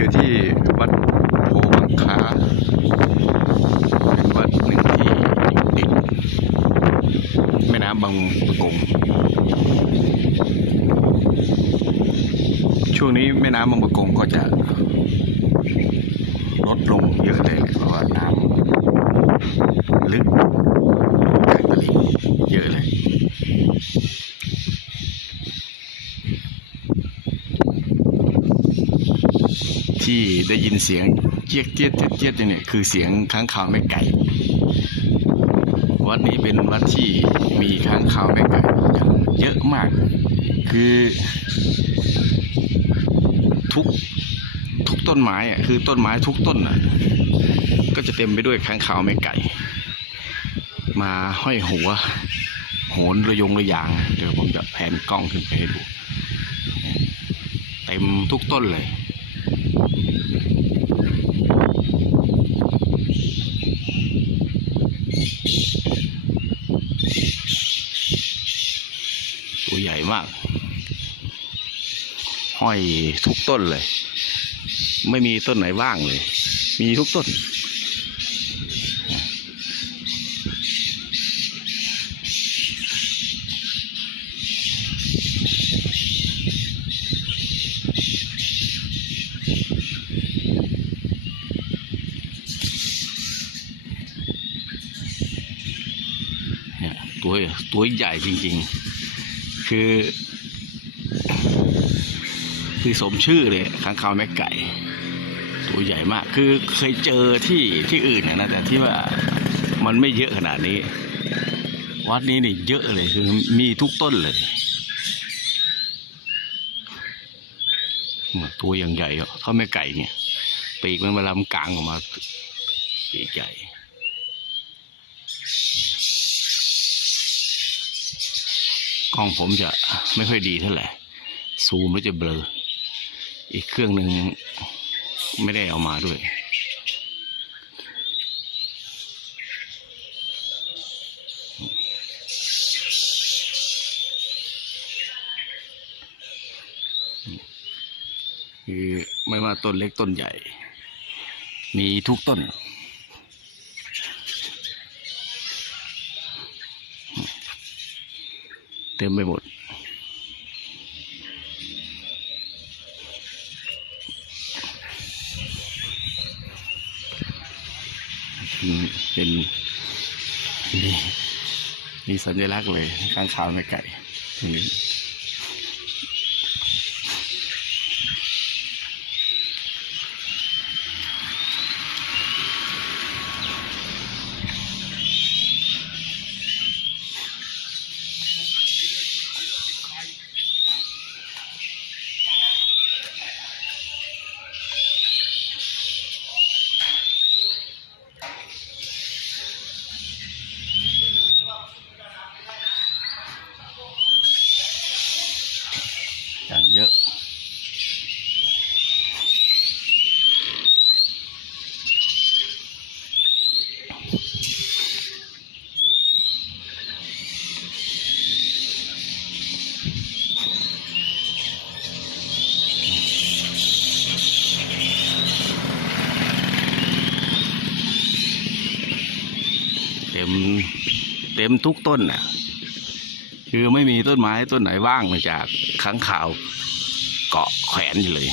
อยู่ที่วัดโพบังคาเป็นวัดหนึ่งที่อยู่ติดแม่น้ำบางประกงช่วงนี้แม่น้ำบางประกงก็จะลดลงเยอะเลยเพราะว่าน้ำลึกจากตลิ่งเยอะเลย ที่ได้ยินเสียงเจี๊ยกเจี๊ยดเจี๊ยดเจี๊ยดเนี่ยคือเสียงค้างคาวแม่ไก่ วัดนี้เป็นวัดที่มีค้างคาวแม่ไก่เยอะมาก คือทุกทุกต้นไม้อะคือต้นไม้ทุกต้นอะก็จะเต็มไปด้วยค้างคาวแม่ไก่ มาห้อยหัว โหนระยงระยาง เดี๋ยวผมจะแผนกล้องขึ้นไปให้ดู เต็มทุกต้นเลย ตัวใหญ่มาก ห้อยทุกต้นเลย ไม่มีต้นไหนว่างเลย มีทุกต้น ตัวตัวใหญ่จริง ๆ คือ คือสมชื่อเลยค้างคาวแม่ไก่ ตัวใหญ่มาก คือเคยเจอที่ที่อื่นนะแต่ที่ว่ามันไม่เยอะขนาดนี้ วัดนี้นี่เยอะเลยคือมีทุกต้นเลยตัวอย่างใหญ่เท่าแม่ไก่เนี่ยปีกมันเวลามันกลางออกมาปีกใหญ่ ล้องผมจะไม่ค่อยดีเท่าไหร่ซูมแล้วจะเบลอ อีกเครื่องหนึ่งไม่ได้เอามาด้วยคือไม่ว่าต้นเล็กต้นใหญ่ มีทุกต้น เต็มไปหมด เป็นมีมีสัญลักษณ์เลยข้างขาวไม่ไก่ตรงนี้อย่างเยอะ เต็ มเต็มทุกต้นน่ะ คือไม่มีต้นไม้ต้นไหนว่างมาจากข้างข่าวเกาะแขวนอยู่เลย